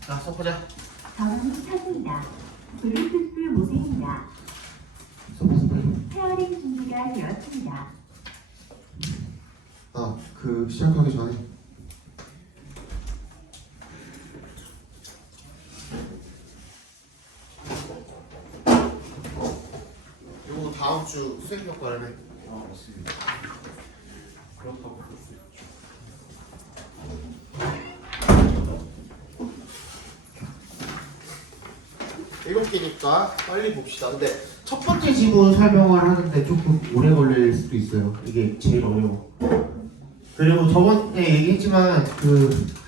자, 써보자. 저는 차수이다. 블루투스 모드입니다. 페어링 준비가 되었습니다. 시작하기 전에 요거 다음 주 수행 평가를 해. 맞습니다. 그렇다고 볼 수 있죠. 일곱 개니까 빨리 봅시다. 근데 첫 번째 지문 설명을 하는데 조금 오래 걸릴 수도 있어요. 이게 제일 어려워. 그리고 저번에 얘기했지만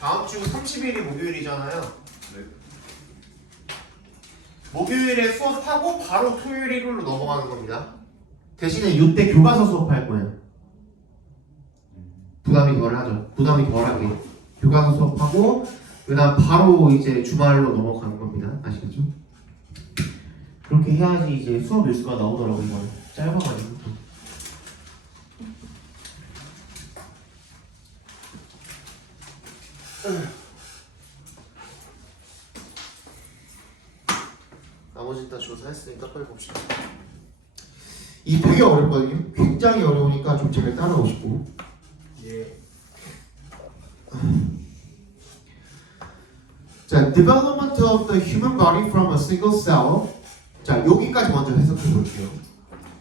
다음 주 30일이 목요일이잖아요. 네. 목요일에 수업하고 바로 토요일 일요일로 넘어가는 겁니다. 대신에 이때 교과서 수업할 거예요. 부담이 덜하죠. 부담이 덜하게 교과서 수업하고 그다음 바로 이제 주말로 넘어가는 겁니다. 아시겠죠? 그렇게 해야지 이제 수업 일수가 나오더라고요. 이건 짧아가지고. 나머지 다 조사했으니까 빨리 봅시다. 이 되게 어렵거든요. 굉장히 어려우니까 좀 잘 따라오시고. 예. 자, development of the human body from a single cell. 자, 여기까지 먼저 해석해 볼게요.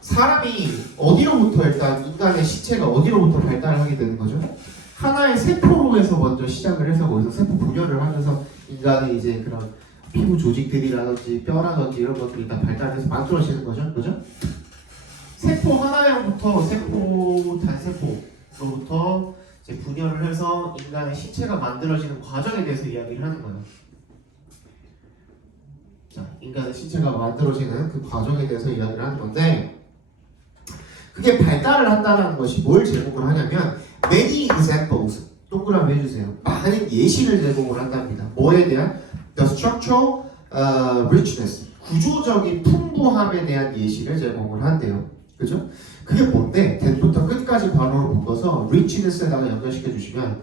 사람이 어디로부터 일단 인간의 시체가 어디로부터 발달을 하게 되는 거죠? 하나의 세포로에서 먼저 시작을 해서 거기서 세포 분열을 하면서 인간의 이제 그런 피부 조직들이라든지 뼈라든지 이런 것들이 다 발달해서 만들어지는 거죠, 그죠? 세포 하나로부터 세포 단세포로부터 이제 분열을 해서 인간의 시체가 만들어지는 과정에 대해서 이야기를 하는 거예요. 자, 인간의 신체가 만들어지는 그 과정에 대해서 이야기를 하는 건데 그게 발달을 한다는 것이 뭘 제공을 하냐면 many examples 동그라미 해주세요. 많은 예시를 제공을 한답니다. 뭐에 대한? The structural richness 구조적인 풍부함에 대한 예시를 제공을 한대요. 그죠? 그게 뭔데? 대부터 끝까지 바로 묶어서 richness에다가 연결시켜 주시면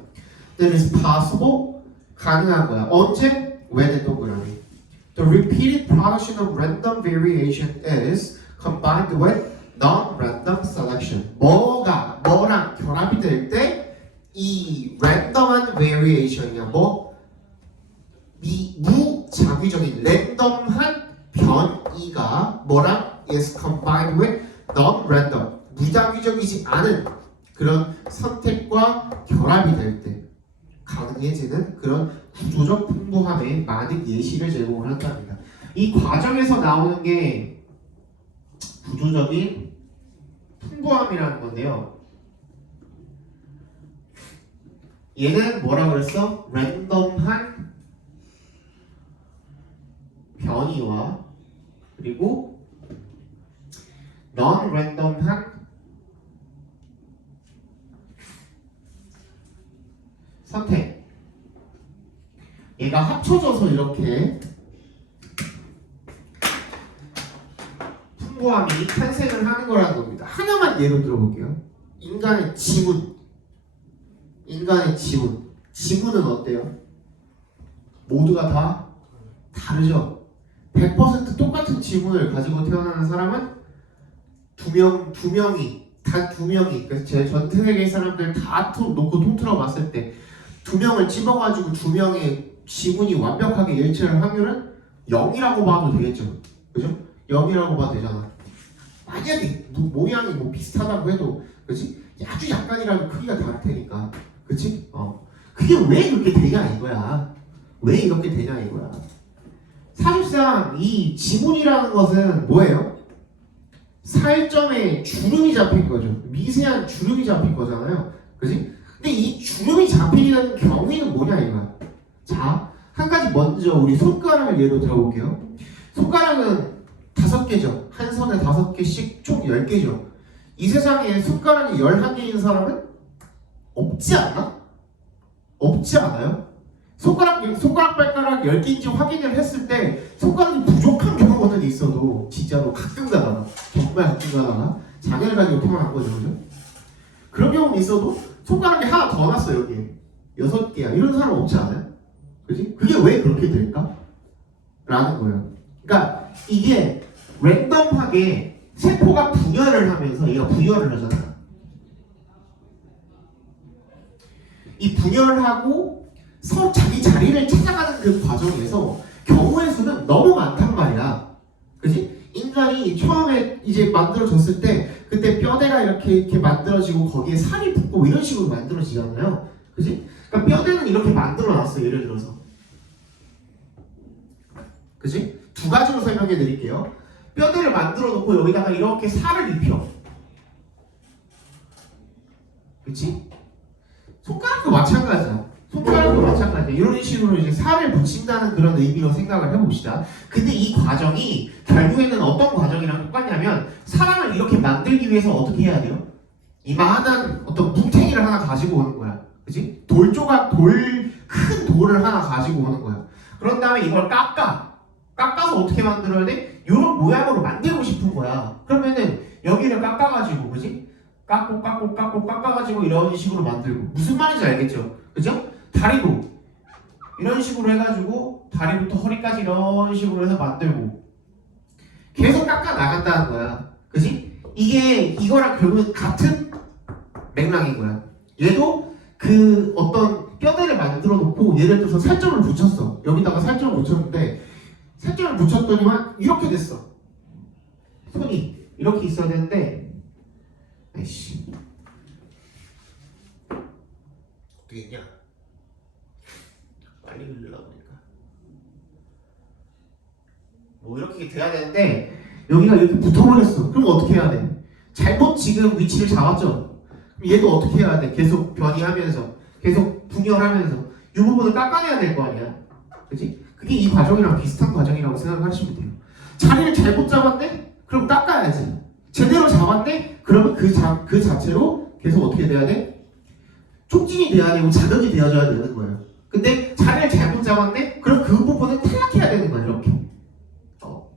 that is possible 가능한 거야. 언제? when의 동그라미 The repeated production of random variation is combined with non-random selection. 뭐랑 결합이 될 때 이 random한 variation이야. 무작위적인 랜덤한 변이가 뭐랑 is combined with non-random 무작위적이지 않은 그런 선택과 결합이 될 때 가능해지는 그런 구조적 풍부함의 많은 예시를 제공을 한답니다. 이 과정에서 나오는 게 구조적인 풍부함이라는 건데요. 얘는 뭐라 그랬어? 랜덤한 변이와 그리고 non-random한 선택 얘가 합쳐져서 이렇게 풍부함이 탄생을 하는 거라는 겁니다. 하나만 예로 들어볼게요. 인간의 지문 지문은 어때요? 모두가 다 다르죠? 100% 똑같은 지문을 가지고 태어나는 사람은 단 두 명이 그래서 제 전 세계의 사람들 다 놓고 통틀어 봤을 때 두 명을 집어가지고 두 명의 지문이 완벽하게 일치할 확률은 0이라고 봐도 되겠죠. 그죠? 0이라고 봐도 되잖아. 만약에 모양이 비슷하다고 해도 그치? 아주 약간이라도 크기가 다를 테니까 그치? 그게 왜 그렇게 되냐 이거야. 왜 이렇게 되냐 이거야. 사실상 이 지문이라는 것은 뭐예요? 살점에 주름이 잡힌 거죠. 미세한 주름이 잡힌 거잖아요. 그치? 근데 이 주름이 잡히는 경위는 뭐냐 이거야. 자, 한 가지 먼저 우리 손가락을 예로 들어볼게요. 손가락은 5개죠. 한 손에 5개씩 총 10개죠. 이 세상에 손가락이 11개인 사람은 없지 않나? 없지 않아요? 손가락 발가락 10개인지 확인을 했을 때 손가락이 부족한 경우는 있어도 진짜로 가끔 가다가 정말 가끔 가다가 장애를 가지고 태어난 거죠. 그죠? 그런 경우는 있어도 손가락에 하나 더 놨어 여기에 6개야. 이런 사람 없지 않아요? 그지? 그게 왜 그렇게 될까? 라는 거예요. 그러니까 이게 랜덤하게 세포가 분열을 하면서 얘가 분열을 하잖아. 이 분열을 하고 서로 자기 자리를 찾아가는 그 과정에서 경우의 수는 너무 많단 말이야. 그지? 인간이 처음에 이제 만들어졌을 때 그때 뼈대가 이렇게 만들어지고 거기에 살이 붙고 이런 식으로 만들어지잖아요. 그지? 그러니까 뼈대는 이렇게 만들어놨어. 예를 들어서. 그지? 두 가지로 설명해 드릴게요. 뼈대를 만들어 놓고 여기다가 이렇게 살을 입혀. 그치? 손가락도 마찬가지야. 손가락도 마찬가지야. 이런 식으로 이제 살을 붙인다는 그런 의미로 생각을 해봅시다. 근데 이 과정이 결국에는 어떤 과정이랑 똑같냐면 사람을 이렇게 만들기 위해서 어떻게 해야 돼요? 이만한 어떤 뭉탱이를 하나 가지고 오는 거야. 그치? 돌 조각, 큰 돌을 하나 가지고 오는 거야. 그런 다음에 이걸 깎아서 어떻게 만들어야 돼? 이런 모양으로 만들고 싶은 거야. 그러면은 여기를 깎아가지고, 그지? 깎아가지고 이런 식으로 만들고. 무슨 말인지 알겠죠? 그죠? 다리도 이런 식으로 해가지고 다리부터 허리까지 이런 식으로 해서 만들고 계속 깎아 나간다는 거야. 그지? 이거랑 결국은 같은 맥락인 거야. 얘도 그 어떤 뼈대를 만들어 놓고 예를 들어서 살점을 붙였어. 여기다가 살점을 붙였는데 살점을 붙였더니만 이렇게 됐어. 손이 이렇게 있어야 되는데 아이씨 어떻게 했냐? 빨리 흘리려고 하니까 뭐 이렇게 돼야 되는데 여기가 이렇게 붙어버렸어. 그럼 어떻게 해야 돼? 잘못 지금 위치를 잡았죠? 그럼 얘도 어떻게 해야 돼? 계속 변이하면서 계속 분열하면서 이 부분을 깎아내야 될 거 아니야. 그치? 그게 이 과정이랑 비슷한 과정이라고 생각하시면 돼요. 자리를 잘못 잡았네? 그럼 깎아야지. 제대로 잡았네? 그러면 그 자체로 계속 어떻게 돼야 돼? 촉진이 돼야 되고 자극이 되어줘야 되는 거예요. 근데 자리를 잘못 잡았네? 그럼 그 부분은 탈락해야 되는 거예요. 이렇게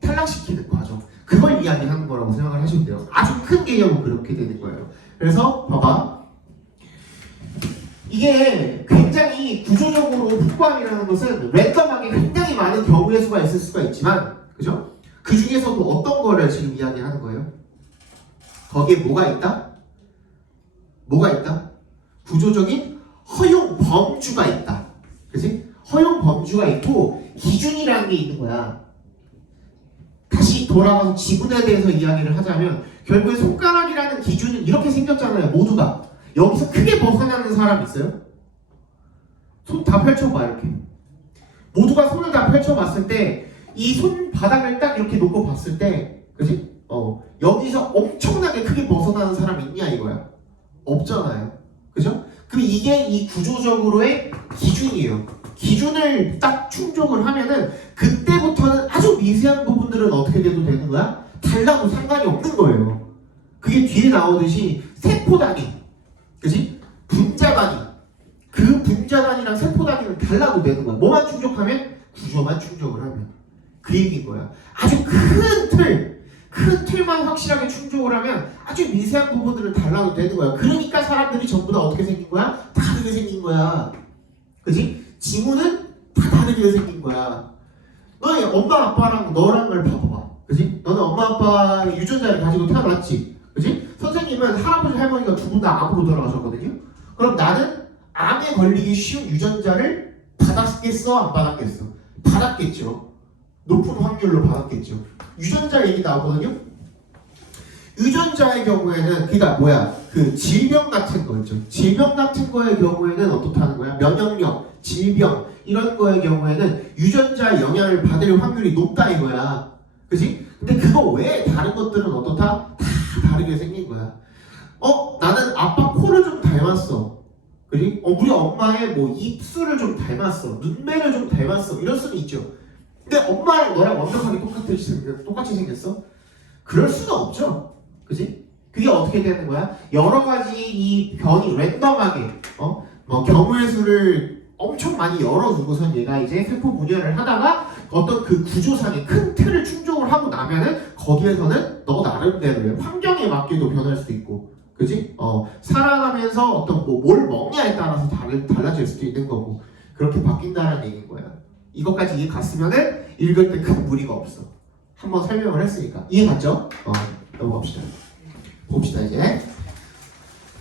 탈락시키는 과정. 그걸 이야기하는 거라고 생각을 하시면 돼요. 아주 큰 개념은 그렇게 되는 거예요. 그래서 봐봐. 이게 굉장히 구조적으로 흑과함이라는 것은 랜덤하게 굉장히 많은 경우의 수가 있을 수가 있지만 그죠? 그 중에서도 어떤 거를 지금 이야기하는 거예요? 거기에 뭐가 있다? 뭐가 있다? 구조적인 허용 범주가 있다. 그치? 허용 범주가 있고 기준이라는 게 있는 거야. 다시 돌아가서 지문에 대해서 이야기를 하자면 결국에 손가락이라는 기준은 이렇게 생겼잖아요. 모두가. 여기서 크게 벗어나는 사람 있어요? 손 다 펼쳐봐 이렇게. 모두가 손을 다 펼쳐봤을 때 이 손바닥을 딱 이렇게 놓고 봤을 때 그치? 여기서 엄청나게 크게 벗어나는 사람 있냐 이거야? 없잖아요. 그죠? 그럼 이게 이 구조적으로의 기준이에요. 기준을 딱 충족을 하면은 그때부터는 아주 미세한 부분들은 어떻게 돼도 되는 거야? 달라도 상관이 없는 거예요. 그게 뒤에 나오듯이 세포 단위, 그지? 분자 단위. 그 분자 단위랑 세포 단위는 달라도 되는 거야. 뭐만 충족하면? 구조만 충족을 하면. 그 얘기인 거야. 아주 큰 틀만 확실하게 충족을 하면 아주 미세한 부분들은 달라도 되는 거야. 그러니까 사람들이 전부 다 어떻게 생긴 거야? 다르게 생긴 거야. 그지? 지구는 다 다르게 생긴 거야. 너의 엄마 아빠랑 너랑을 봐봐봐. 그지? 너는 엄마 아빠의 유전자를 가지고 태어났지. 그지? 선생님은 할아버지 할머니가 두 분 다 암으로 돌아가셨거든요. 그럼 나는 암에 걸리기 쉬운 유전자를 받았겠어? 안 받았겠어? 받았겠죠. 높은 확률로 받았겠죠. 유전자 얘기 나오거든요. 유전자의 경우에는 그니까 뭐야? 그 질병 같은 거 있죠. 질병 같은 거의 경우에는 어떻다는 거야? 면역력, 질병 이런 거의 경우에는 유전자의 영향을 받을 확률이 높다 이거야. 그지? 근데 그거 외에 다른 것들은 어떻다? 다 다르게 생긴 거야. 나는 아빠 코를 좀 닮았어. 그지? 우리 엄마의 뭐 입술을 좀 닮았어. 눈매를 좀 닮았어. 이럴 수는 있죠. 근데 엄마랑 너랑 완벽하게 똑같이 생겼어? 그럴 수는 없죠. 그지? 그게 어떻게 되는 거야? 여러 가지 이 변이 랜덤하게 뭐 경우의 수를 엄청 많이 열어두고선 얘가 이제 세포 분열을 하다가 어떤 그 구조상의 큰 틀을 충족을 하고 나면은 거기에서는 너 나름대로의 환경에 맞게도 변할 수도 있고 그지? 살아가면서 어떤 뭘 먹냐에 따라서 달라질 수도 있는 거고 그렇게 바뀐다는 얘기인 거야. 이것까지 이해 갔으면은 읽을 때 큰 무리가 없어. 한번 설명을 했으니까 이해 갔죠? 넘어갑시다. 봅시다 이제.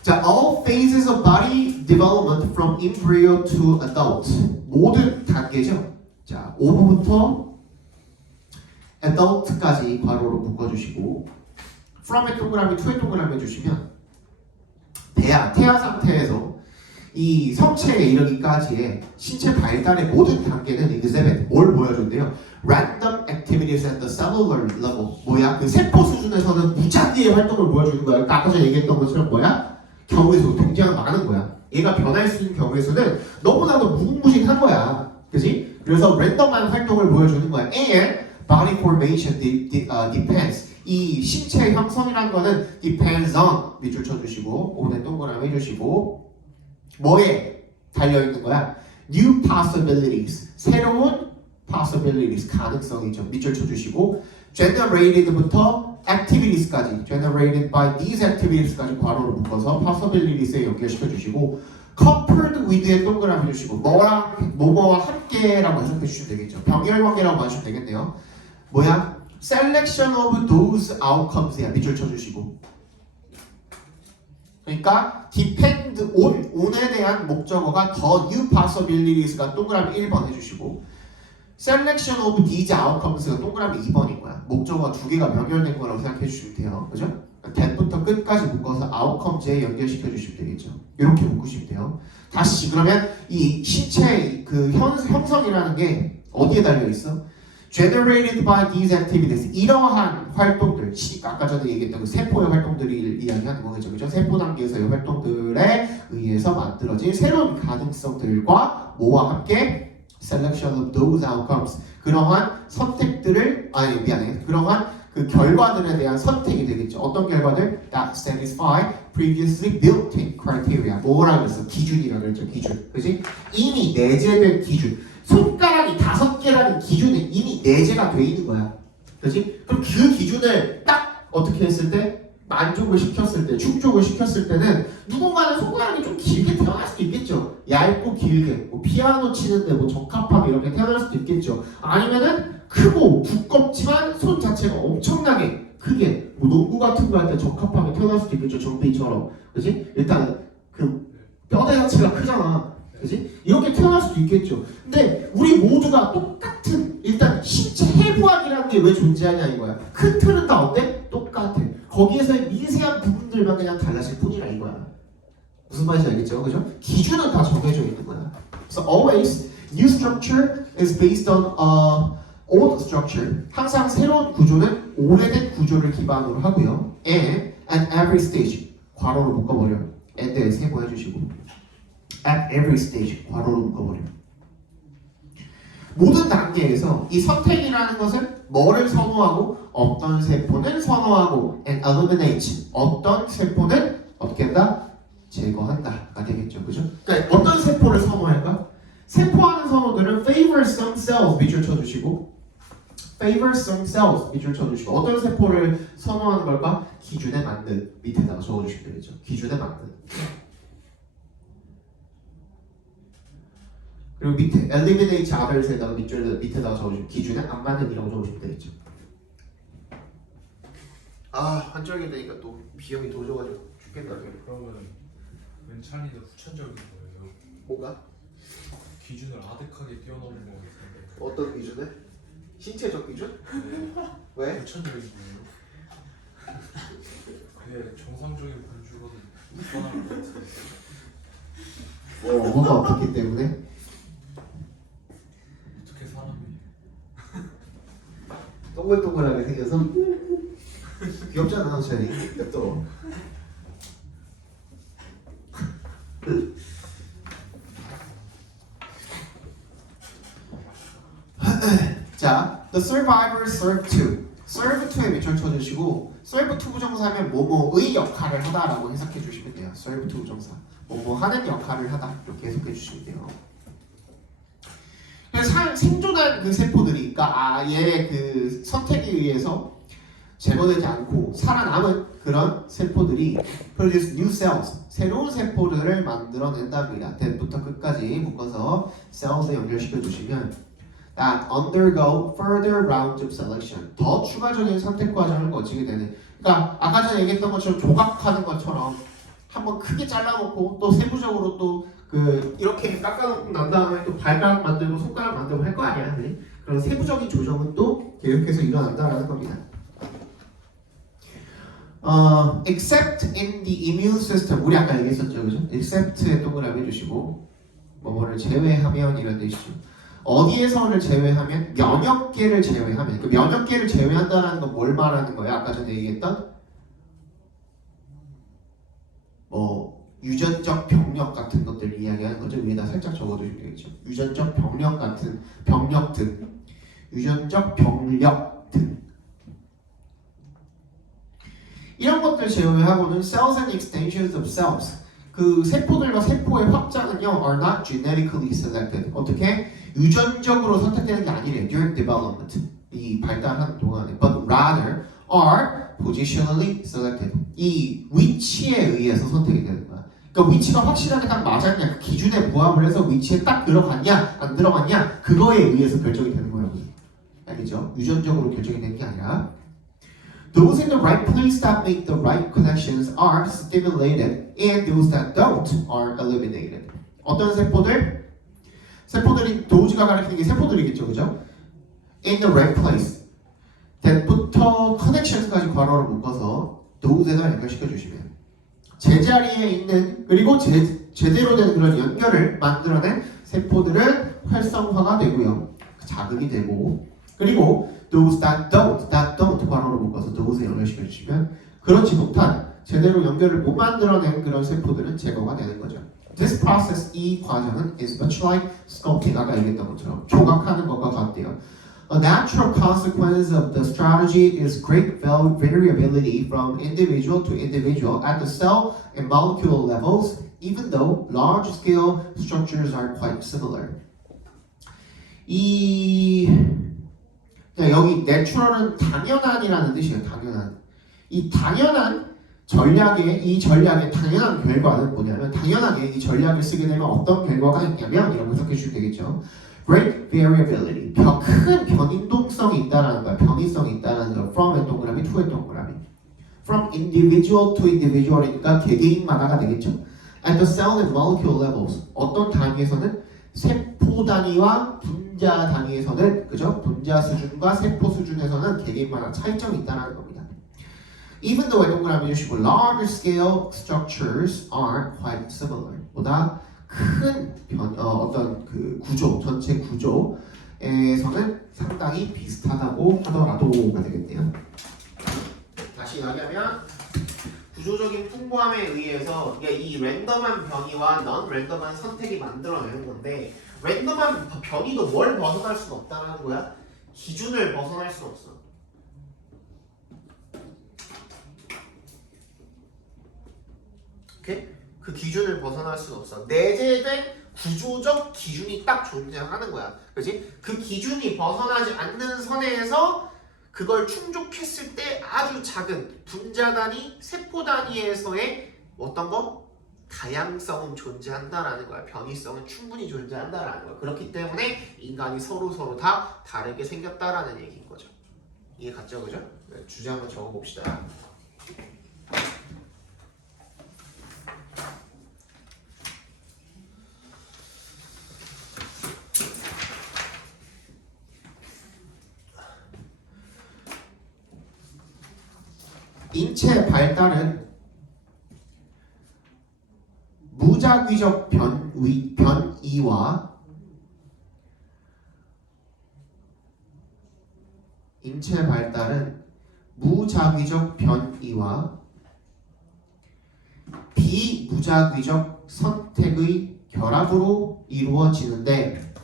자, all phases of body development from embryo to adult. 모든 단계죠. 자, 5부부터 adult까지 괄호로 묶어주시고 from의 동그라미, to의 동그라미 해주시면 태아 상태에서 이 성체에 이르기까지의 신체 발달의 모든 단계는 exhibit 뭘 보여준대요? Random activities at the cellular level. 뭐야? 그 세포 수준에서는 무작위의 활동을 보여주는 거야. 그러니까 아까 전에 얘기했던 것처럼 뭐야? 경우의 수 굉장히 많은 거야. 얘가 변할 수 있는 경우의 수는 너무나도 무궁무진한 거야. 그지? 그래서 랜덤한 활동을 보여주는 거야. And body formation depends. 이 신체 형성이라는 거는 depends on 밑줄 쳐주시고 오늘 동그라미 해주시고 뭐에 달려있는 거야? New possibilities. 새로운 possibilities. 가능성이죠. 밑줄 쳐주시고 generated부터 activities까지 generated by these activities까지 괄호로 묶어서 possibilities에 연결시켜주시고 coupled with에 동그라미 해주시고 뭐와 함께라고 해석해 주시면 되겠죠. 병렬관계라고 봐주시면 되겠네요. 뭐야? selection of those outcomes야. 밑줄 쳐주시고 그러니까 depend on에 대한 목적어가 the new possibilities가 동그라미 1번 해주시고 selection of these outcomes가 동그라미 2번인 거야. 목적어가 두 개가 연결된 거라고 생각해 주시면 돼요. 그죠? that부터 끝까지 묶어서 outcomes에 연결시켜 주시면 되겠죠. 이렇게 묶으시면 돼요. 다시 그러면 이 신체의 그 형성이라는 게 어디에 달려 있어? generated by these activities. 이러한 활동들, 아까 전에 얘기했던 그 세포의 활동들을 이야기하는 거겠죠. 그죠? 세포 단계에서의 활동들에 의해서 만들어진 새로운 가능성들과 뭐와 함께 selection of those outcomes. 그러한 선택들을 그러한 그 결과들에 대한 선택이 되겠죠. 어떤 결과들? That satisfy previously built-in criteria. 뭐라 그랬어? 기준이라 그랬죠. 기준. 그지? 이미 내재된 기준. 손가락이 5개라는 기준에 이미 내재가 돼 있는 거야. 그렇지? 그럼 그 기준을 딱 어떻게 했을 때 만족을 시켰을 때, 충족을 시켰을 때는 누군가는 손가락이 좀 길게 태어날 수도 있겠죠. 얇고 길게, 뭐 피아노 치는데 뭐 적합하게 이렇게 태어날 수도 있겠죠. 아니면은 크고 두껍지만 손 자체가 엄청나게 크게, 뭐 농구 같은 거 할 때 적합하게 태어날 수도 있겠죠. 정빈이처럼, 그렇지? 일단 그 뼈대 자체가 크잖아. 그지? 이렇게 태어날 수도 있겠죠. 근데 우리 모두가 똑같은 일단 신체 해부학이라는 게 왜 존재하냐 이거야. 큰 틀은 다 어때? 똑같아. 거기에서의 미세한 부분들만 그냥 달라질 뿐이라 이거야. 무슨 말인지 알겠죠? 그죠? 기준은 다 정해져 있는 거야. So always new structure is based on old structure. 항상 새로운 구조는 오래된 구조를 기반으로 하고요. And at every stage 괄호로 묶어버려. and에 세모해 주시고. At every stage 괄호로 묶어버려. 모든 단계에서 이 선택이라는 것은 뭐를 선호하고 어떤 세포는 선호하고 and eliminate 어떤 세포는 어떻게 한다? 제거한다가 되겠죠. 그죠? 그러니까 어떤 세포를 선호할까? 세포하는 선호들은 favor some cells 밑줄 쳐주시고 favor some cells 밑줄 쳐주시고 어떤 세포를 선호하는 걸까? 기준에 맞는 밑에다가 적어주시면 되겠죠. 기준에 맞는 그리고 밑에 eliminate others에다가 밑에다가 적어주시면 기준에 안 맞는 이라고 적어주시면 되겠죠. 한정이 되니까 또 비용이 더 줘가지고 죽겠다. 그러면 왼찬이는 후천적인 거예요. 뭐가? 기준을 아득하게 뛰어넘는 거 같은데. 어떤 기준에? 신체적 기준? 네. 왜? 후천적인 거예요. 그게 정상적인 분주거든. 불안할 것 같아요. 뭐가 없기 때문에? 어떻게 사람이 동글동글하게 생겨서 귀엽잖아, 쟤이 냅둬. 자, the survivors serve to. serve to에 밑줄 쳐주시고 serve to 부정사면 뭐뭐의 역할을 하다라고 해석해 주시면 돼요. serve to 부정사. 뭐뭐 하는 역할을 하다 이렇게 해석해 주시면 돼요. 생존한 그 세포들이, 그러니까 얘의 그 선택에 의해서 제거되지 않고 살아남은 그런 세포들이 produce new cells, 새로운 세포들을 만들어낸답니다. 대부터 끝까지 묶어서 cells에 연결시켜 주시면 that undergo further rounds of selection, 더 추가적인 선택 과정을 거치게 되는. 그러니까 아까 전에 얘기했던 것처럼 조각하는 것처럼 한번 크게 잘라놓고 또 세부적으로 또 그 이렇게 깎아놓고 난 다음에 또 발가락 만들고 손가락 만들고 할 거 아니야, 그지? 그런 세부적인 조정은 또 계속해서 일어난다라는 겁니다. Except in the immune system, 우리 아까 얘기했었죠, 그죠? Except에 동그라미 해주시고 뭐뭐를 제외하면 이런 뜻이죠. 어디에서를 제외하면? 면역계를 제외하면. 그 면역계를 제외한다는 건 뭘 말하는 거야? 아까 전에 얘기했던 유전적 병력 같은 것들 이야기하는 거죠. 위에다 살짝 적어두시면 되겠죠. 유전적 병력 같은 병력 등, 유전적 병력 등 이런 것들 제외하고는 cells and extensions of cells, 그 세포들과 세포의 확장은요 are not genetically selected. 어떻게? 유전적으로 선택되는 게 아니래요. during development, 이 발달하는 동안에, but rather are positionally selected. 이 위치에 의해서 선택이 되는 거야. 그러니까 위치가 확실하게 딱 맞았냐, 그 기준에 부합을 해서 위치에 딱 들어갔냐 안 들어갔냐 그거에 의해서 결정이 되는 거예요. 알겠죠? 유전적으로 결정이 되는 게 아니라 those in the right place that make the right connections are stimulated and those that don't are eliminated. 어떤 세포들? 세포들이 도우지가 가리키는 게 세포들이겠죠, 그죠? In the right place. that부터 connections까지 괄호로 묶어서 도우에다 연결시켜 주시면 제자리에 있는 그리고 제대로 된 그런 연결을 만들어낸 세포들은 활성화가 되고요. 자극이 되고 그리고 those that don't 괄호로 묶어서 those에 연결시켜 주시면 그렇지 못한 제대로 연결을 못 만들어낸 그런 세포들은 제거가 되는 거죠. This process, 이 과정은 is much like sculpting, 아까 얘기했던 것처럼 조각하는 것과 같대요. A natural consequence of the strategy is great variability from individual to individual at the cell and molecule levels, even though large-scale structures are quite similar. 여기 natural은 당연한이라는 뜻이에요. 당연한. 이 당연한 이 전략의 당연한 결과는 뭐냐면 당연하게 이 전략을 쓰게 되면 어떤 결과가 있냐면 이런 거 해석해 주시면 되겠죠. Great variability, 큰 변동성이 있다라는 거야. 변이성이 있다라는 거야. From의 동그라미, to의 동그라미. From individual to individual이니까 개개인마다가 되겠죠. At the cell and molecule levels, 어떤 단위에서는 세포 단위와 분자 단위에서는 그죠? 분자 수준과 세포 수준에서는 개개인마다 차이점이 있다는 겁니다. Even though 동그라미 주시고 large scale structures are quite similar. 보다 큰 어떤 그 구조, 전체 구조에서는 상당히 비슷하다고 하더라도가 되겠네요. 다시 이야기하면 구조적인 풍부함에 의해서 이 랜덤한 변이와 넌 랜덤한 선택이 만들어내는 건데 랜덤한 변이도 뭘 벗어날 수는 없다는 거야. 기준을 벗어날 수는 없어. 오케이? 그 기준을 벗어날 수는 없어. 내재된 구조적 기준이 딱 존재하는 거야. 그렇지? 그 기준이 벗어나지 않는 선에서 그걸 충족했을 때 아주 작은 분자 단위, 세포 단위에서의 어떤 거? 다양성은 존재한다라는 거야. 변이성은 충분히 존재한다라는 거야. 그렇기 때문에 인간이 서로 다 다르게 생겼다라는 얘기인 거죠. 이해 갔죠? 그죠? 네, 주제 한번 적어봅시다. 인체 발달은 무작위적 변이와 인체 발달은 무작위적 변이와 비무작위적 선택의 결합으로 이루어지는데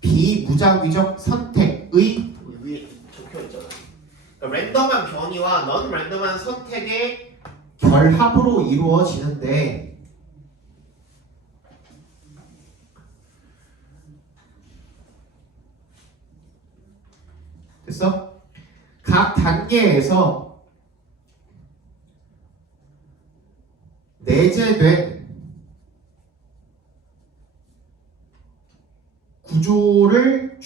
비무작위적 선택의 위에 적혀있잖아. 그러니까 랜덤한 변이와 넌 랜덤한 선택의 결합으로 이루어지는데 됐어? 각 단계에서 내재된 구조를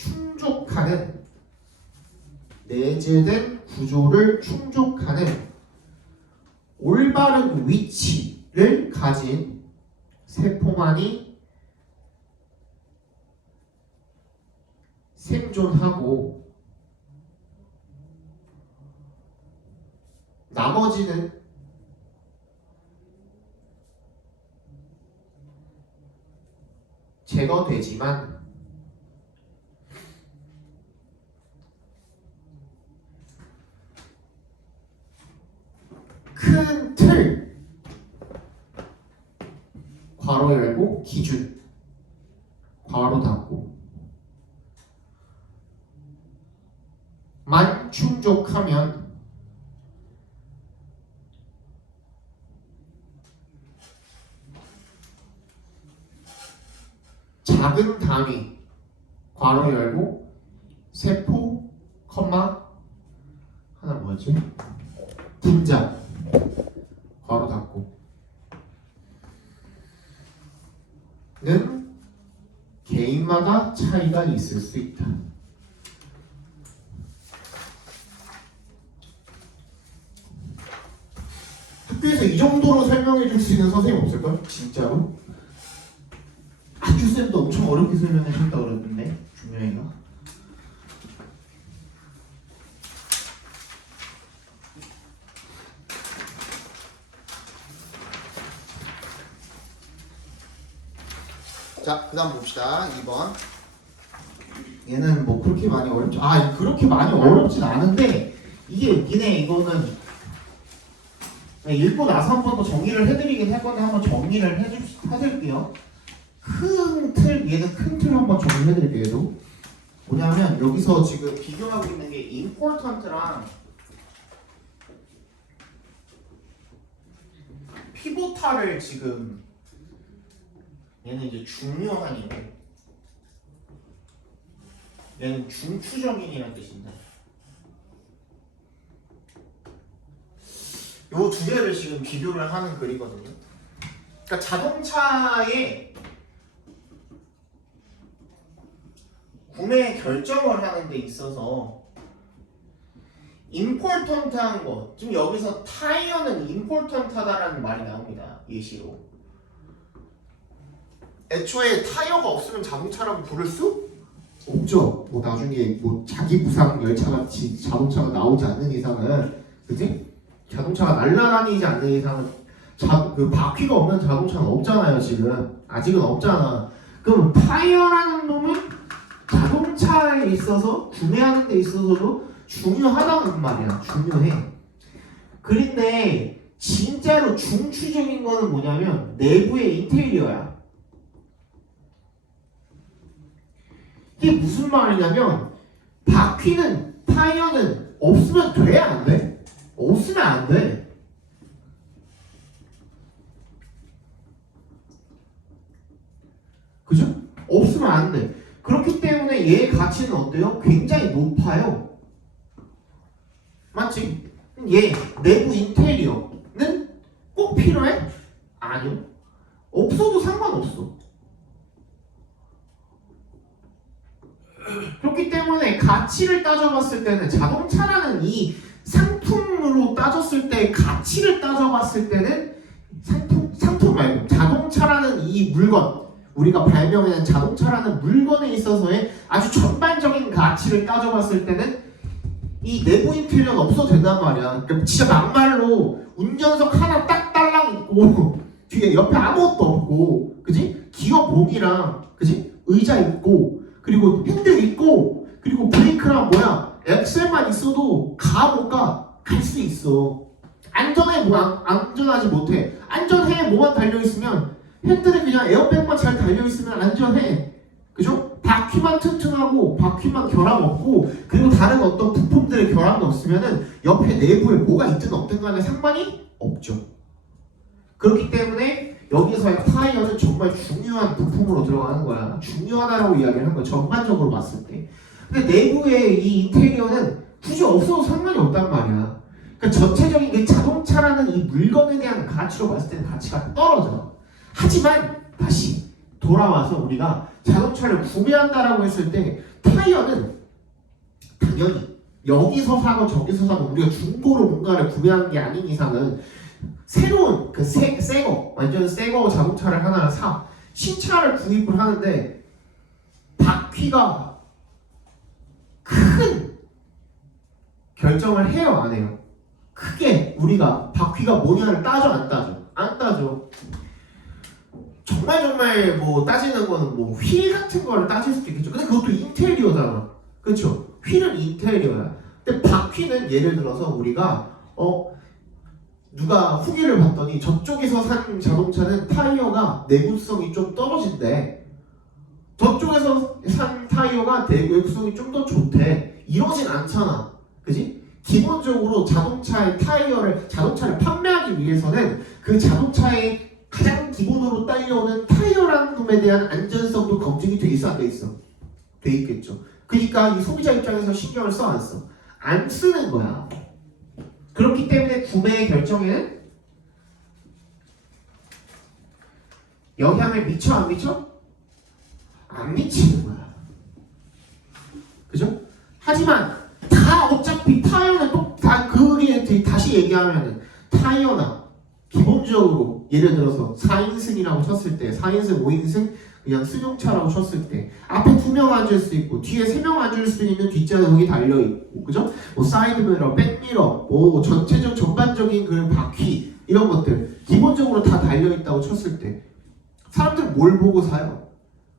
충족하는 올바른 위치를 가진 세포만이 생존하고 나머지는 제거되지만 큰 틀 괄호 열고 기준 괄호 닫고 만 충족하면 작은 단위 괄호 열고 세포 컴마 하나 뭐였지? 분자 괄호 닫고 는 개인마다 차이가 있을 수 있다. 학교에서 이 정도로 설명해 줄 수 있는 선생님 없을걸? 진짜로? 학주쌤도 엄청 어렵게 설명해 주셨다고 그랬는데 준영이가. 자, 그 다음 봅시다. 2번. 얘는 뭐 그렇게 많이 어렵지, 그렇게 많이 어렵진 않은데, 이게 웃기네. 이거는 그냥 읽고 나서 한 번 더 정리를 해드리긴 할 건데, 한번 정리를 해드릴게요. 얘는 큰 틀 한번 정리해드릴게요. 얘도. 뭐냐면, 여기서 지금 비교하고 있는 게 important랑 피보탈을 지금 얘는 이제 중요한이고 얘는 중추적인이라는 뜻인데 요 두 개를 지금 비교를 하는 글이거든요. 그러니까 자동차의 구매 결정을 하는 데 있어서 임포턴트한 거, 지금 여기서 타이어는 임포턴트하다라는 말이 나옵니다. 예시로. 애초에 타이어가 없으면 자동차라고 부를 수 없죠. 뭐 나중에 뭐 자기 부상 열차같이 자동차가 나오지 않는 이상은, 그지? 자동차가 날아다니지 않는 이상은 그 바퀴가 없는 자동차는 없잖아요. 지금 아직은 없잖아. 그럼 타이어라는 놈은 자동차에 있어서 구매하는 데 있어서도 중요하다는 말이야. 중요해. 그런데 진짜로 중추적인 거는 뭐냐면 내부의 인테리어야. 이게 무슨 말이냐면 바퀴는 타이어는 없으면 돼? 안 돼? 없으면 안 돼. 그죠? 없으면 안 돼. 그렇기 때문에 얘의 가치는 어때요? 굉장히 높아요. 맞지? 얘 내부 인테리어는 꼭 필요해? 아니요. 없어도 상관없어. 그렇기 때문에 가치를 따져봤을 때는 자동차라는 이 상품으로 따졌을 때 가치를 따져봤을 때는 상품 말고 자동차라는 이 물건, 우리가 발명해낸 자동차라는 물건에 있어서의 아주 전반적인 가치를 따져봤을 때는 이 내부 인테리어는 없어도 된단 말이야. 그러니까 진짜 막말로 운전석 하나 딱 딸랑 있고 뒤에 옆에 아무것도 없고, 그지? 기어 봉이랑, 그지? 의자 있고, 그리고 핸들 있고, 그리고 브레이크랑 엑셀만 있어도 못 가. 갈 수 있어. 안전해, 안전하지 못해. 안전해, 뭐만 달려있으면, 핸들에 그냥 에어백만 잘 달려있으면 안전해. 그죠? 바퀴만 튼튼하고, 바퀴만 결함 없고, 그리고 다른 어떤 부품들의 결함이 없으면은, 옆에 내부에 뭐가 있든 없든 간에 상관이 없죠. 그렇기 때문에, 여기서의 타이어는 정말 중요한 부품으로 들어가는 거야. 중요하다라고 이야기를 한 거야. 전반적으로 봤을 때. 근데 내부의 이 인테리어는 굳이 없어도 상관이 없단 말이야. 그러니까 전체적인 그 자동차라는 이 물건에 대한 가치로 봤을 때는 가치가 떨어져. 하지만 다시 돌아와서 우리가 자동차를 구매한다라고 했을 때 타이어는 당연히 여기서 사고 저기서 사고 우리가 중고로 뭔가를 구매하는 게 아닌 이상은 새로운 그 새거 완전 새거 자동차를 하나 사 신차를 구입을 하는데 바퀴가 큰 결정을 해요 안 해요? 크게 우리가 바퀴가 뭐냐를 따져 안 따져? 안 따져. 정말 뭐 따지는 거는 뭐 휠 같은 거를 따질 수도 있겠죠. 근데 그것도 인테리어잖아. 그렇죠? 휠은 인테리어야. 근데 바퀴는 예를 들어서 우리가 누가 후기를 봤더니 저쪽에서 산 자동차는 타이어가 내구성이 좀 떨어진대. 저쪽에서 산 타이어가 내구성이 좀 더 좋대. 이러진 않잖아. 그지? 기본적으로 자동차의 자동차를 판매하기 위해서는 그 자동차의 가장 기본으로 딸려오는 타이어라는 놈에 대한 안전성도 검증이 돼 있어 안 돼 있어? 돼 있겠죠. 그러니까 이 소비자 입장에서 신경을 써 안 써? 안 쓰는 거야. 그렇기 때문에 구매 결정에는 영향을 미쳐 안 미쳐? 안 미치는 거야. 그죠? 하지만 다 어차피 타이어는 또 다 그게 다시 얘기하면은 타이어나 기본적으로 예를 들어서 4인승이라고 쳤을 때 4인승, 5인승 그냥 승용차라고 쳤을 때 앞에 2명 앉을 수 있고 뒤에 3명 앉을 수 있는 뒷좌석이 달려있고 그죠? 뭐 사이드미러, 백미러 뭐 전체적 전반적인 그 바퀴 이런 것들 기본적으로 다 달려있다고 쳤을 때 사람들 뭘 보고 사요?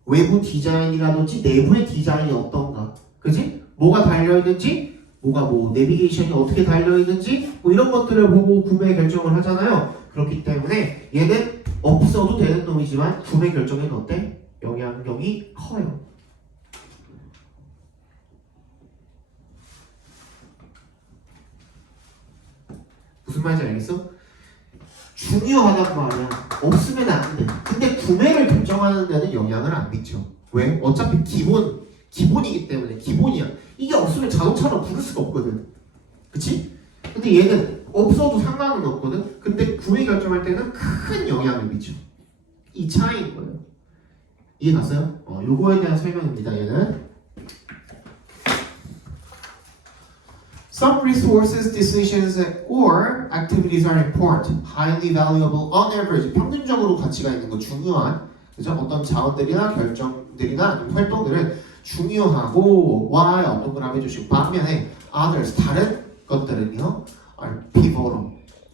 외부 디자인이라든지 내부의 디자인이 어떤가 그지? 뭐가 달려있는지 뭐가 뭐 내비게이션이 어떻게 달려있는지 뭐 이런 것들을 보고 구매 결정을 하잖아요. 그렇기 때문에 얘는 없어도 되는 놈이지만 구매 결정에는 어때? 영향력이 커요. 무슨 말인지 알겠어? 중요하단 말이야. 없으면 안 돼. 근데 구매를 결정하는 데는 영향을 안 미쳐. 왜? 어차피 기본이기 때문에 기본이야. 이게 없으면 자동차로 부를 수가 없거든. 그치? 근데 얘는 없어도 상관은 없거든. 근데 구매 결정할 때는 큰 영향을 미쳐. 이 차이인 거예요. 이해 갔어요? 요거에 대한 설명입니다. 얘는 Some resources, decisions, or activities are important, highly valuable, on average. 평균적으로 가치가 있는 거 중요한 그죠? 어떤 자원들이나 결정들이나 아니면 활동들은 중요하고 why 어떤 걸 해주시고 반면에 others 다른 것들은요 are pivotal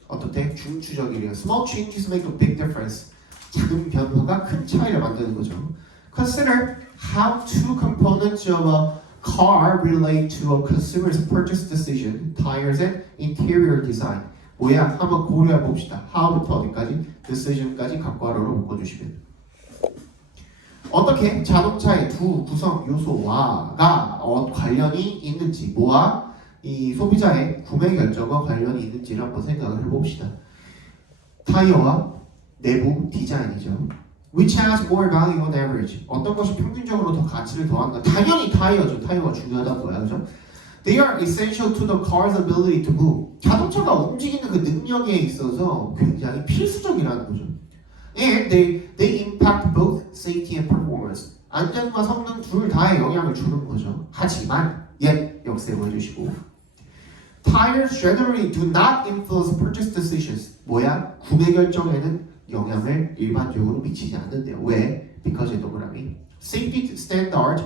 어떤 때 중추적이래요. Small changes make a big difference. 작은 변화가 큰 차이를 만드는 거죠. Consider how two components of a car relate to a consumer's purchase decision, tires and interior design. 뭐야? 한번 고려해 봅시다. how부터 어디까지? decision까지 각괄호로 묶어주시면 어떻게 자동차의 두 구성 요소와가 관련이 있는지 뭐와 이 소비자의 구매 결정과 관련이 있는지를 한번 생각을 해봅시다. 타이어와 내부 디자인이죠. Which has more value on average? 어떤 것이 평균적으로 더 가치를 더한가? 당연히 타이어죠. 타이어가 중요하단 거야, 그죠? They are essential to the car's ability to move. 자동차가 움직이는 그 능력에 있어서 굉장히 필수적이라는 거죠. And they impact both safety and performance. 안전과 성능 둘 다에 영향을 주는 거죠. 하지만 역세고 해주시고 Tires generally do not influence purchase decisions. 뭐야? 구매 결정에는 영향을 일반적으로 미치지 않는데요. 왜? Because 동그라미 Safety standard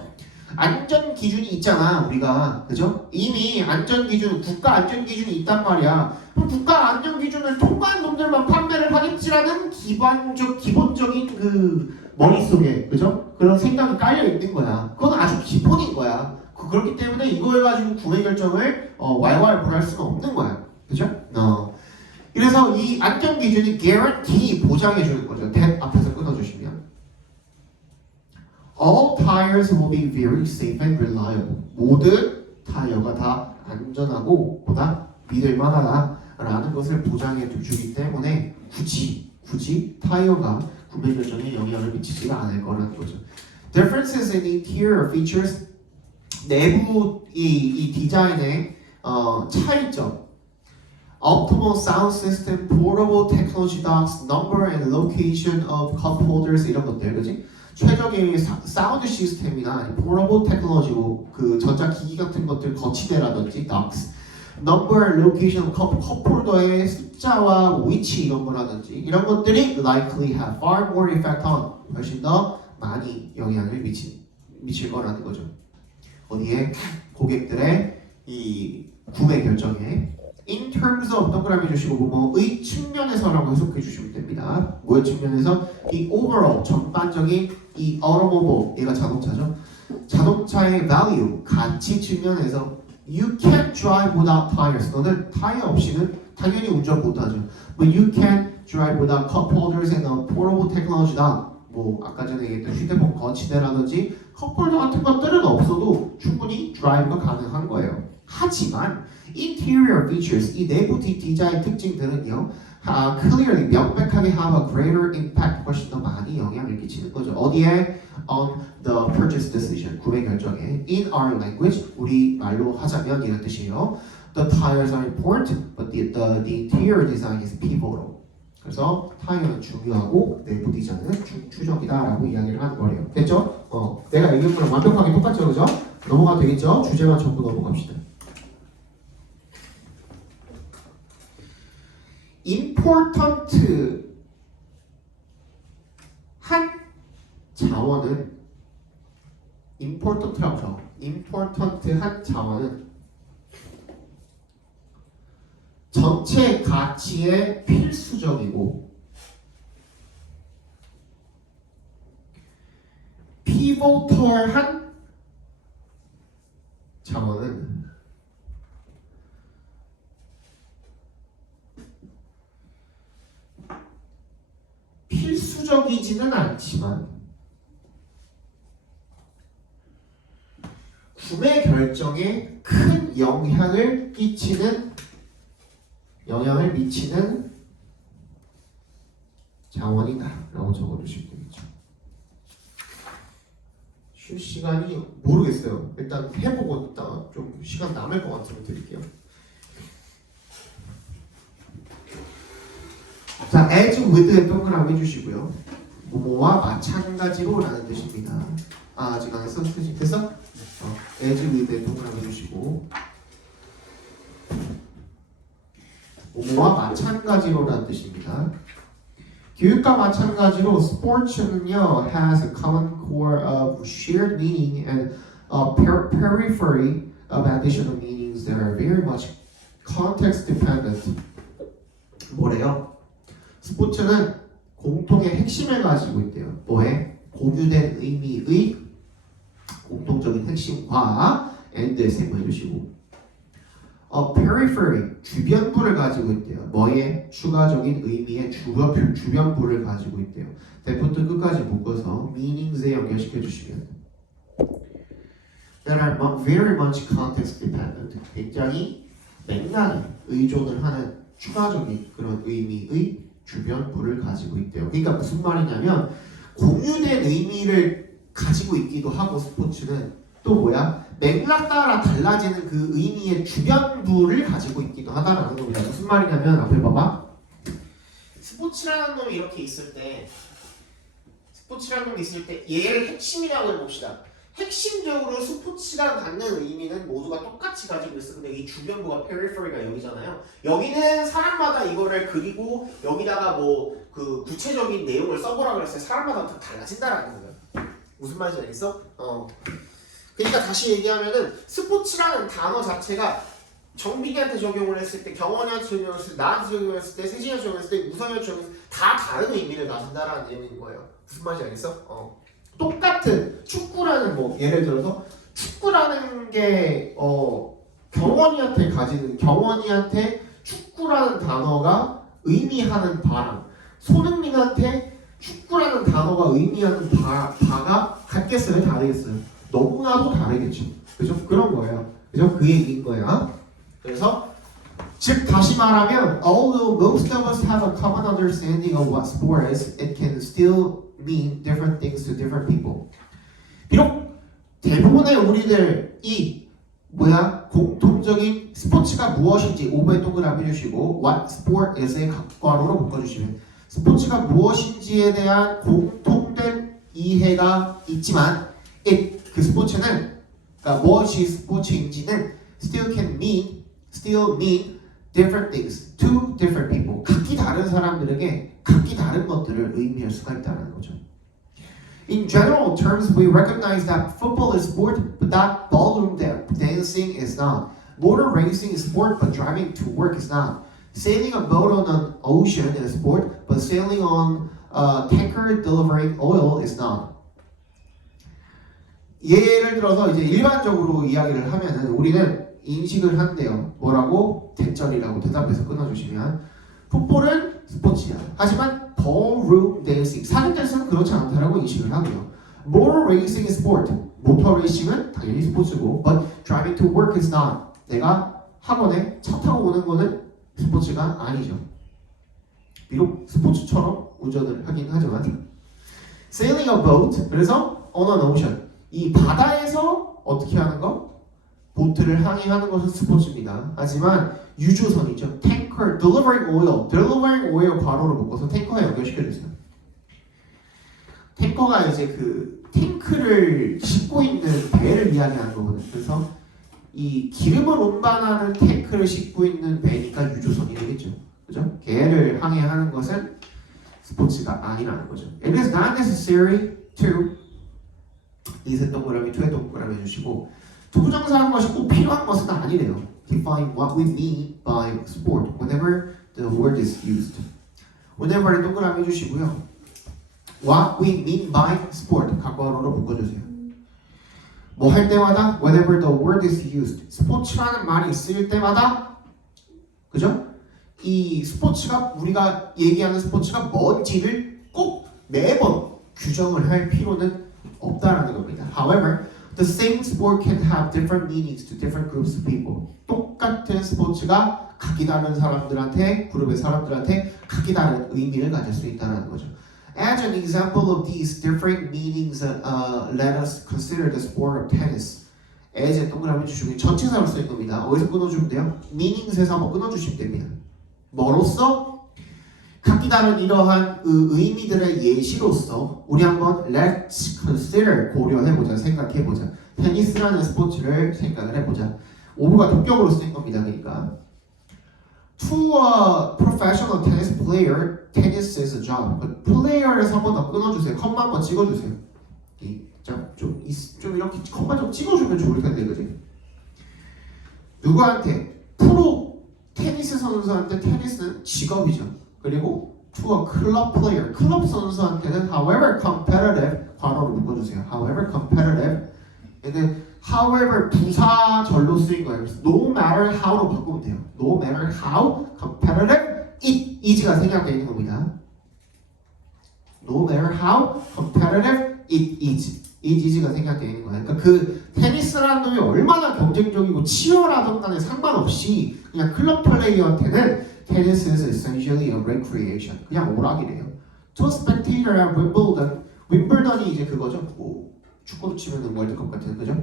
안전 기준이 있잖아 우리가 그죠? 이미 안전 기준 국가 안전 기준이 있단 말이야. 그럼 국가 안전 기준을 통과한 놈들만 판매를 하겠지라는 기본적인 그 머릿속에 그죠? 그런 생각이 깔려 있는 거야. 그건 아주 기본인 거야. 그렇기 때문에 이거 해가지고 구매 결정을 왈왈 할 수는 없는 거야. 그죠? 그래서 이 안전 기준이 guarantee 보장해 주는 거죠. that 앞에서 끊어주시면 All tires will be very safe and reliable. 모든 타이어가 다 안전하고 보다 믿을만하다라는 것을 보장해 주기 때문에 굳이 타이어가 구매 결정에 영향을 미치지가 않을 거라는 거죠. Differences in interior features 내부 이 디자인의 차이점. Optimal sound system, portable technology docks, number and location of cup holders 이런 것들, 그지? 최적의 사운드 시스템이나 portable technology, 그 전자기기 같은 것들 거치대라든지 docks, number and location of cup 홀더의 숫자와 위치 이런 거라든지 이런 것들이 likely have far more effect on 훨씬 더 많이 영향을 미칠 거라는 거죠. 어디에? 고객들의 이 구매 결정에 in terms of 동그라미 주시고 뭐뭐의 측면에서라고 해석해 주시면 됩니다. 뭐의 측면에서? 이 overall 전반적인 이 automobile 얘가 자동차죠. 자동차의 value 가치 측면에서 you can't drive without tires. 너는 타이어 없이는 당연히 운전 못하죠. But you can drive without cup holders and a portable technology다. 뭐 아까 전에 얘기했던 휴대폰 거치대라든지 컵홀더 같은 것들은 없어도 충분히 드라이브가 가능한 거예요. 하지만 interior features, 이 내부 디자인 특징들은요, clearly 명백하게 have a greater impact, 훨씬 더 많이 영향을 끼치는 거죠. 어디에? On the purchase decision, 구매 결정에. In our language, 우리 말로 하자면 이런 뜻이에요. The tires are important, but the interior design is pivotal. 그래서 타이어는 중요하고 내부 디자인은 중추적이다라고 이야기를 하는 거예요. 됐죠? 내가 얘기한 거랑 완벽하게 똑같죠, 그죠? 넘어가도 되겠죠? 주제만 전부 넘어갑시다. important 한 자원은 important라고 적어. important 한 자원은 전체 가치에 필수적이고 pivotal한 자원은 필수적이지는 않지만 구매 결정에 큰 영향을 미치는 자원이다 라고 적어주시면 되겠죠. 쉴 시간이 모르겠어요. 일단 해보고 있다가 좀 시간 남을 것 같으면 드릴게요. 자, as with에 동그라미 해주시고요. 뭐뭐와 마찬가지로 라는 뜻입니다. 아직 안 했어? 됐어? as with에 동그라미 해주시고 뭐뭐와 마찬가지로 라는 뜻입니다. 교육과 마찬가지로 스포츠는요 has a common core of shared meaning and a periphery of additional meanings that are very much context dependent. 뭐래요? 스포츠는 공통의 핵심을 가지고 있대요. 뭐에? 공유된 의미의 공통적인 핵심과 and 생각해주시고 periphery, 주변부를 가지고 있대요. 뭐에? 추가적인 의미의 주변부를 가지고 있대요. 대부터 끝까지 묶어서 meanings에 연결시켜 주시면 that are very much context dependent. 굉장히 맥락에 의존을 하는 추가적인 그런 의미의 주변부를 가지고 있대요. 그러니까 무슨 말이냐면 공유된 의미를 가지고 있기도 하고 스포츠는 또 뭐야? 맥락 따라 달라지는 그 의미의 주변부를 가지고 있기도 하다라는 겁니다. 무슨 말이냐면 앞에 봐봐. 스포츠라는 놈이 이렇게 있을 때 얘를 핵심이라고 해봅시다. 핵심적으로 스포츠가 갖는 의미는 모두가 똑같이 가지고 있어. 근데 이 주변부가 periphery가 여기잖아요. 여기는 사람마다 이거를 그리고 여기다가 뭐 그 구체적인 내용을 써보라 그랬어요. 사람마다 다 달라진다라는 거예요. 무슨 말인지 알겠어? 그러니까 다시 얘기하면은 스포츠라는 단어 자체가 정빈이한테 적용을 했을 때, 경원이한테 적용을 했을 때, 나한테 적용을 했을 때, 세진이한테 적용을 했을 때, 우성이한테 적용을 했을 때 다 다른 의미를 가진다라는 의미인 거예요. 무슨 말인지 알겠어? 똑같은 축구라는 뭐 예를 들어서 축구라는 게 경원이한테 축구라는 단어가 의미하는 바랑 손흥민한테 축구라는 단어가 의미하는 바가 같겠어요? 다르겠어요? 너무나도 다르겠죠. 그죠? 그런 거예요. 그죠? 그 얘기인 거야. 그래서 즉 다시 말하면 although most of us have a common understanding of what sport is, it can still mean different things to different people. 비록 대부분의 우리들이 공통적인 스포츠가 무엇인지 5번에 동그라미 해주시고 what sport is의 괄호로 묶어주시면 스포츠가 무엇인지에 대한 공통된 이해가 있지만 그 스포츠는 그러니까 무엇이 스포츠인지는 still mean different things to different people. 각기 다른 사람들에게 각기 다른 것들을 의미할 수가 있다는 거죠. In general terms, we recognize that football is sport, but that ballroom dancing is not. Motor racing is sport, but driving to work is not. Sailing a boat on an ocean is sport, but sailing on a tanker delivering oil is not. 예를 들어서 이제 일반적으로 이야기를 하면은 우리는 인식을 한대요. 뭐라고? 대절이라고 대답해서 끊어주시면 풋볼은 스포츠야. 하지만 ballroom dancing, 사진 댄스는 그렇지 않다라고 인식을 하고요. Motor racing is sport, 모터 레이싱은 당연히 스포츠고, but driving to work is not. 내가 학원에 차 타고 오는 거는 스포츠가 아니죠. 비록 스포츠처럼 운전을 하긴 하지만 Sailing a boat, 그래서 on an ocean, 이 바다에서 어떻게 하는 거? 보트를 항해하는 것은 스포츠입니다. 하지만 유조선이죠. Tanker, delivering oil 괄호를 묶어서 탱커에 연결시켜주세요. 탱커가 이제 그 탱크를 싣고 있는 배를 이야기하는 거거든요. 그래서 이 기름을 운반하는 탱크를 싣고 있는 배니까 유조선이 되겠죠. 그죠? 걔를 항해하는 것은 스포츠가 아니라는 거죠. It is not necessary to 이세 동그라미, 투의 동그라미 해주시고 투부정사한 것이 꼭 필요한 것은 아니래요. Define what we mean by sport whenever the word is used. whenever를 동그라미 해주시고요. What we mean by sport 각괄호로 묶어주세요. 뭐 할 때마다 whenever the word is used 스포츠라는 말이 쓰일 때마다 그죠? 이 스포츠가 우리가 얘기하는 스포츠가 뭔지를 꼭 매번 규정을 할 필요는 없다라는 겁니다. However, the same sport can have different meanings to different groups of people. 똑같은 스포츠가 각기 다른 사람들한테 그룹의 사람들한테 각기 다른 의미를 가질 수 있다는 거죠. As an example of these different meanings, let us consider the sport of tennis. as에 동그라미 주시고 전치사로 쓰인 겁니다. 어디서 끊어주면 돼요? meanings에서 한번 끊어주시면 됩니다. 뭐로써? 각기 다른 이러한 의미들의 예시로서 우리 한번 let's consider 고려해보자, 생각해보자. 테니스라는 스포츠를 생각을 해보자. 오브가 독격으로 쓰인 겁니다. 그러니까 To a professional tennis player, tennis is a job. 플레이어에서 한 번 더 끊어주세요. 컴마 한번 찍어주세요. 좀 이렇게 컴마 좀 찍어주면 좋을 텐데, 그지? 누구한테? 프로 테니스 선수한테 테니스는 직업이죠. 그리고 to a club player, 클럽 선수한테는 however competitive 괄호로 묶어주세요. however competitive. 근데 however 부사절로 쓰인 거예요. 그래서 no matter how로 바꾸면 돼요. no matter how competitive it is가 생략되어 있는 겁니다. no matter how competitive it is가 생략되어 있는 거예요. 그러니까 그 테니스라는 놈이 얼마나 경쟁적이고 치열하던 간에 상관없이 그냥 클럽 플레이어한테는 Tennis is essentially a recreation. 그냥 오락이래요. To a spectator at Wimbledon. 윈블던이 이제 그거죠. 뭐 축구로 치면은 월드컵 같은 그죠?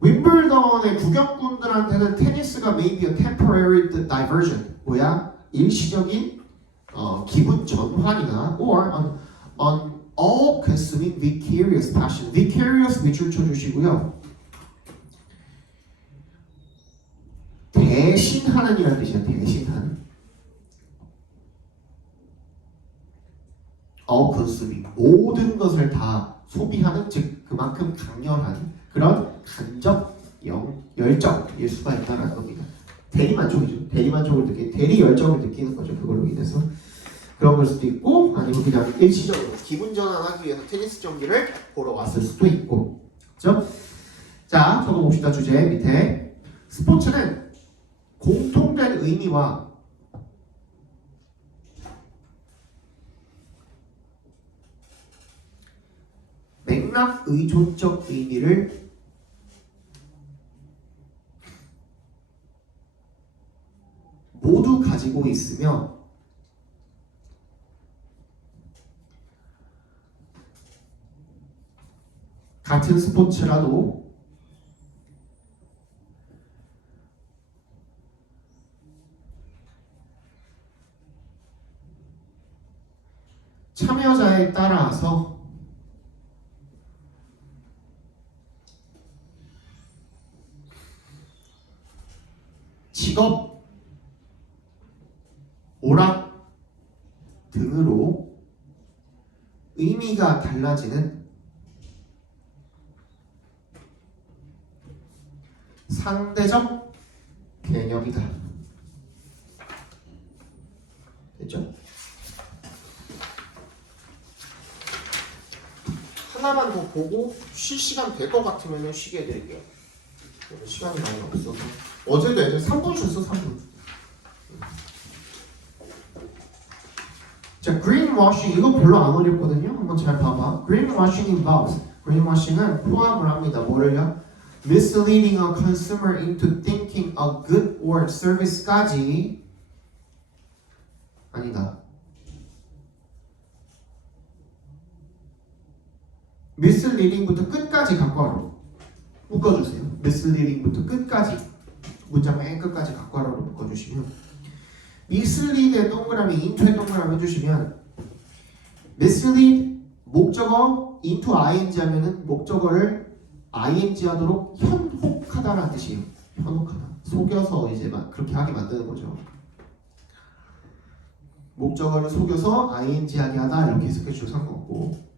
윈블던의 구경꾼들한테는 테니스가 maybe a temporary diversion. 뭐야? 일시적인 기분 전환이나 or an all-consuming vicarious passion. vicarious 밑줄 쳐주시고요. 대신하는 이라는 뜻이야. 대신하는. all-consuming. 모든 것을 다 소비하는, 즉 그만큼 강렬한 그런 간접 열정일 수가 있다는 겁니다. 대리만족이죠. 대리만족을 느끼는, 대리 열정을 느끼는 거죠. 그걸로 인해서 그런 걸 수도 있고, 아니면 그냥 일시적으로 기분 전환하기 위해서 테니스 경기를 보러 왔을 수도 있고, 그렇죠? 자, 적어봅시다. 주제 밑에 스포츠는 공통된 의미와 맥락 의존적 의미를 모두 가지고 있으며 같은 스포츠라도 참여자에 따라서 직업, 오락 등으로 의미가 달라지는 상대적 개념이다. 됐죠? 하나만 더 보고 쉴 시간 될 것 같으면 쉬게 해드릴게요. 오늘 시간이 많이 없어서. 어제도 애들 3분 쉬었어, 3분. 자, greenwashing 이거 별로 안 어렵거든요. 한번 잘 봐봐. greenwashing involves. greenwashing은 포함을 합니다. 뭐를요? misleading a consumer into thinking a good or service까지 아니다. misleading부터 끝까지 갖고 와라. 묶어주세요. misleading부터 끝까지 문장 맨 끝까지 갖고 와라로 묶어주시면 mislead의 동그라미, into의 동그라미 해주시면 mislead 목적어 into ing 하면은 목적어를 ing 하도록 현혹하다라는 뜻이에요. 현혹하다. 속여서 이제 막 그렇게 하게 만드는 거죠. 목적어를 속여서 ing 하게 하다 이렇게 해석해 주셔도 상관없고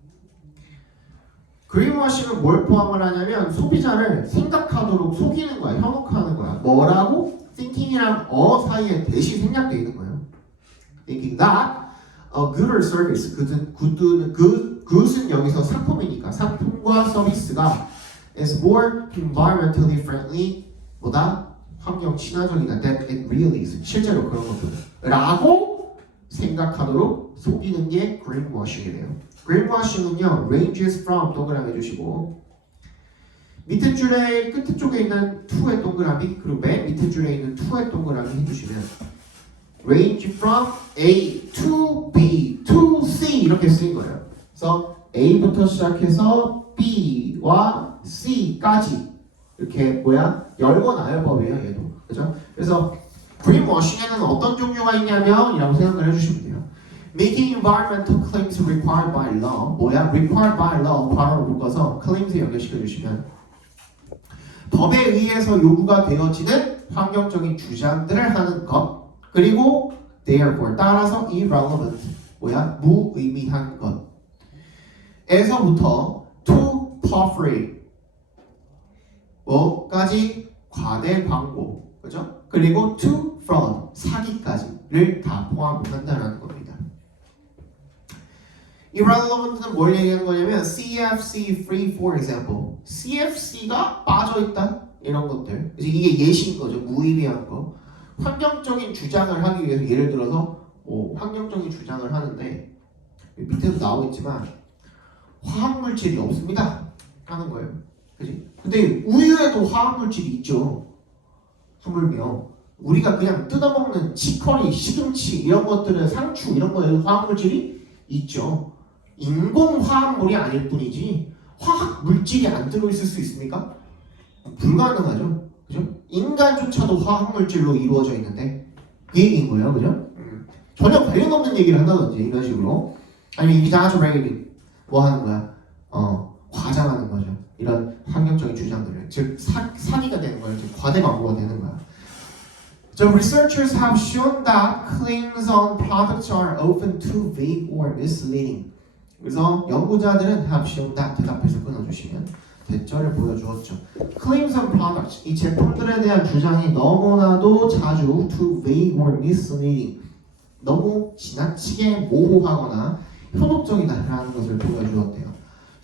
그린워싱은 뭘 포함을 하냐면 소비자를 생각하도록 속이는 거야. 현혹하는 거야. 뭐라고? thinking이랑 사이에 대시 생략되어 있는 거예요. thinking that a good or service 그것은 여기서 상품이니까 상품과 서비스가 is more environmentally friendly 보다 환경 친화적이다 that it really is 실제로 그런 것들 라고 생각하도록 속이는 게 greenwashing이래요. greenwashing은요 ranges from 동그라미 해주시고 밑에 줄에 끝에 쪽에 있는 to의 동그라미 그리고 맨 밑에 줄에 있는 to의 동그라미 해주시면 range from A to B to C 이렇게 쓰인 거예요. 그래서 A부터 시작해서 B와 C까지 이렇게 열고 나열법이에요 얘도. 그죠? 그래서 greenwashing에는 어떤 종류가 있냐면 이라고 생각을 해주시면 돼요. Making environmental claims required by law required by law 괄호로 묶어서 claims에 연결시켜 주시면 법에 의해서 요구가 되어지는 환경적인 주장들을 하는 것 그리고 therefore 따라서 irrelevant 무의미한 것 에서부터 to puffery 까지 과대 광고 그죠? 그리고 to fraud 사기까지를 다 포함한다는 겁니다. irrelevant는 뭘 얘기하는 거냐면 CFC free for example CFC가 빠져있다 이런 것들 그래서 이게 예시인 거죠. 무의미한 거 환경적인 주장을 하기 위해서 예를 들어서 환경적인 주장을 하는데 밑에도 나오겠지만 화학물질이 없습니다 하는 거예요. 그지? 근데 우유에도 화학물질이 있죠. 하물며 우리가 그냥 뜯어먹는 치커리, 시금치 이런 것들은 상추 이런 거에도 화학물질이 있죠. 인공 화학물이 아닐 뿐이지 화학물질이 안 들어있을 수 있습니까? 불가능하죠. 그죠? 인간조차도 화학물질로 이루어져 있는데 그 얘기인 거예요. 그죠? 전혀 관련 없는 얘기를 한다든지 이런 식으로 아니면 exaggerating 하는 거야? 과장하는 거죠. 이런 환경적인 주장들을 즉 사기가 되는 거예요. 즉 과대 광고가 되는 거야. So researchers have shown that claims on products are often too vague or misleading. 그래서 연구자들은 have shown that 대답해서 끊어주시면 대절을 보여주었죠. Claims on products 이 제품들에 대한 주장이 너무나도 자주 too vague or misleading 너무 지나치게 모호하거나 현혹적이다라는 것을 보여주었대요.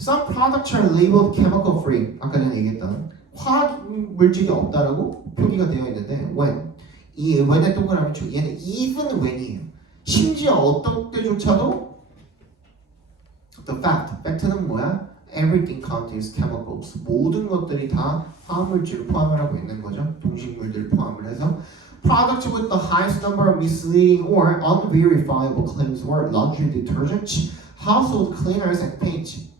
Some products are labeled chemical free 아까 전에 얘기했던 화학 물질이 없다라고 표기가 되어 있는데 when 이 when의 동그라미 쳐 얘는 even when이에요. 심지어 어떤 때조차도 the fact는 뭐야? Everything contains chemicals. 모든 것들이 다 화학물질을 포함을 하고 있는 거죠. 동식물들 포함을 해서 products with the highest number of misleading or unverifiable claims were laundry detergents, household cleaners and paint.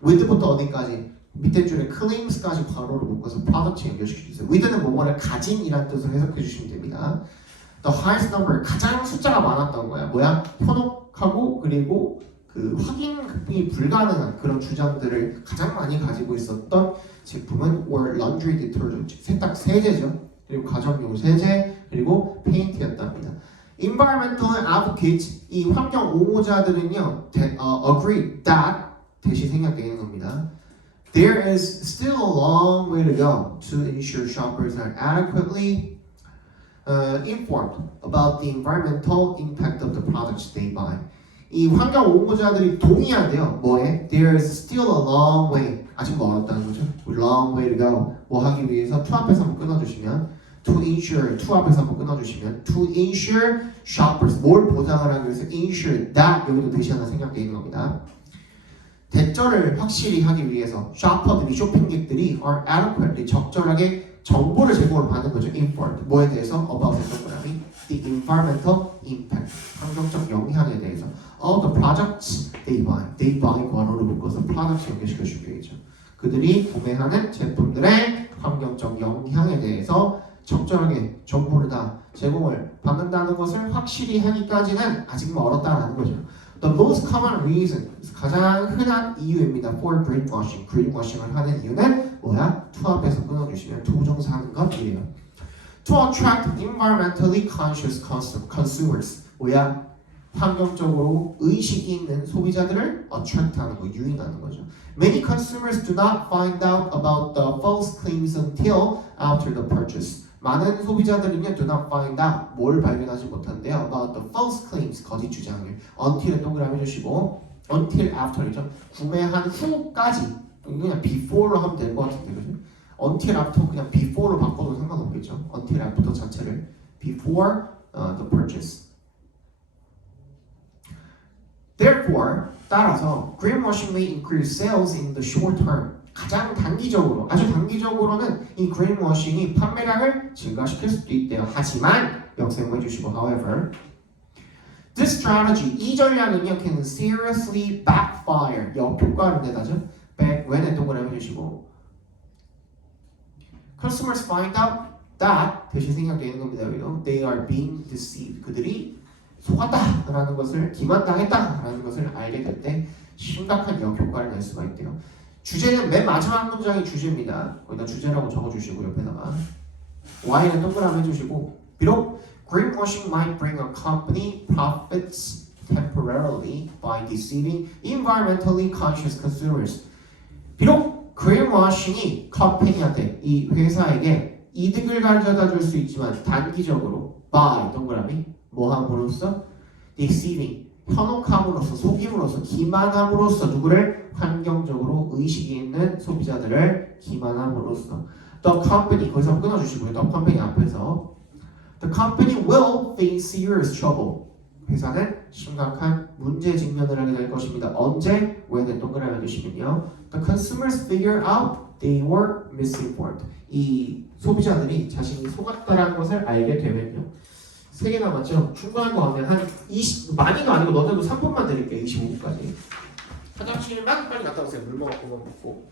with부터 어디까지? 밑에 줄에 claims까지 괄호를 묶어서 product에 연결시켜주세요. with는 뭐뭐를 가진이라는 뜻으로 해석해 주시면 됩니다. The highest number, 가장 숫자가 많았던 거야. 뭐야? 현혹하고 그리고 그 확인이 불가능한 그런 주장들을 가장 많이 가지고 있었던 제품은 were laundry detergent, 세탁 세제죠. 그리고 가정용 세제, 그리고 페인트였답니다. Environmental advocates, 이 환경 옹호자들은요, agree that 대시 생략되는 겁니다. There is still a long way to go to ensure shoppers are adequately informed about the environmental impact of the products they buy. 이 환경 옹호자들이 동의한대요. 뭐에? There is still a long way. 아직 멀었다는 거죠. Long way to go. 뭐 하기 위해서 to 앞에서 한번 끊어주시면 to ensure, to 앞에서 한번 끊어주시면 to ensure shoppers. 뭘 보장을 하기 위해서 ensure that 여기도 대시 하나 생략되어 있는 겁니다. 대절을 확실히 하기 위해서 shopper들이 쇼핑객들이 are adequately 적절하게 정보를 제공을 받는 거죠. informed. 뭐에 대해서? about의 동그라미 the environmental impact. 환경적 영향에 대해서 of the products they buy. they buy 괄호를 묶어서 products 연결시켜 주셔야죠. 그들이 구매하는 제품들의 환경적 영향에 대해서 적절하게 정보를 다 제공을 받는다는 것을 확실히 하기까지는 아직 멀었다라는 거죠. The most common reason, 가장 흔한 이유입니다. For greenwashing, greenwashing을 하는 이유는 뭐야? to 앞에서 끊어주시면 to 부정사하는 것이에요. To attract environmentally conscious consumers, 뭐야? 환경적으로 의식이 있는 소비자들을 attract하는 거, 유인하는 거죠. Many consumers do not find out about the false claims until after the purchase. 많은 소비자들은요, do not find out, 뭘 발견하지 못한대요. about the false claims, 거짓 주장을. until은 동그라미 해주시고, until after이죠. 구매한 후까지, 그냥 before로 하면 될 것 같은데, 그죠? until after 그냥 before로 바꿔도 상관없겠죠. until after 자체를 before the purchase. Therefore, 따라서 greenwashing may increase sales in the short term. 가장 단기적으로, 아주 단기적으로는 이 greenwashing이 판매량을 증가시킬 수도 있대요. 하지만 역생해 주시고, however, this strategy, 이 전략은요, can seriously backfire, 역효과를 내다죠. back when에 동그라미 해주시고, customers find out that 대신 생략되는 겁니다. 여기도 they are being deceived. 그들이 속았다라는 것을, 기만당했다라는 것을 알게 될 때 심각한 역효과를 낼 수가 있대요. 주제는 맨 마지막 문장이 주제입니다. 거기다 주제라고 적어주시고 옆에다가 Y는 동그라미 해주시고, 비록 greenwashing might bring a company profits temporarily by deceiving environmentally conscious consumers. 비록 greenwashing이 컴퍼니한테, 이 회사에게 이득을 가져다 줄 수 있지만 단기적으로 by 동그라미 뭐함으로써 deceiving 현혹함으로써, 속임으로써, 기만함으로써 누구를? 환경적으로 의식이 있는 소비자들을 기만함으로써. The company, 거기서 끊어주시고요. The company 앞에서 The company will face serious trouble. 회사는 심각한 문제에 직면을 하게 될 것입니다. 언제? when에 동그라미 해주시면요. The consumers figure out they were misinformed. 이 소비자들이 자신이 속았다라는 것을 알게 되면요. 3개 남았죠? 충분한 거 하면 한 20, 많이도 아니고 너네도 3분만 드릴게요. 25분까지. 화장실만 빨리 갔다 오세요. 물 먹고 뭐 먹고.